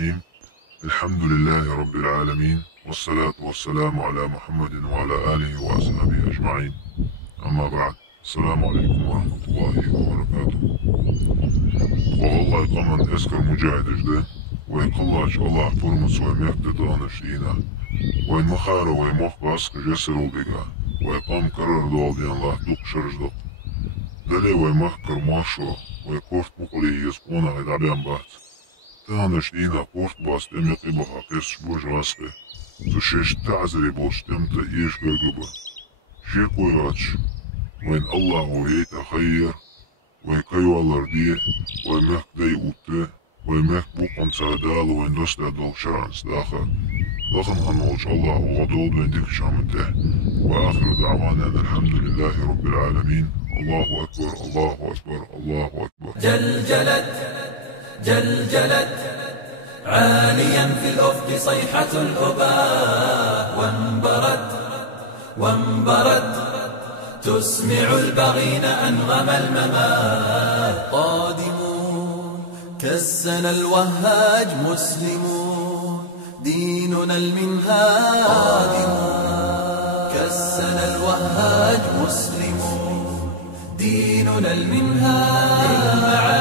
الرحيم. الحمد لله رب العالمين، والصلاة والسلام على محمد وعلى آله وأصحابه أجمعين. أما بعد، السلام عليكم ورحمة الله وبركاته. والله قمن اسكر مجاهد جده ويقلج الله فرمس ويمكت دانشينا وين مخارة ويمخ باسك جسر وبقى ويقام كرر دول دي الله دوق شرجدق دلي ويمخكر ماشو ويكورت بقلي يسقونا غيد عبيان بات دانشينا كورت باس دميقي بها كيس بوش غاسقي تشيش تعزري بوش دمت ايش قرقبه شيكو يغاتش وين الله ويتا خير ويكيو الأرضية ويمك دي أوته ويمك بوقن سادال وين دوست دول شرانس داخل لغن هنوش الله وغدود وين ديك شامنته وآخر دعوانا أن الحمد لله رب العالمين. الله أكبر الله أكبر الله أكبر. جلجلت عاليا في الأفق صيحة الأباء وانبرت تسمع البغين أنغم الممات. قادمون كالسنا الوهاج مسلمون ديننا المنهاج. قادمون كالسنا الوهاج مسلمون ديننا المنهاج.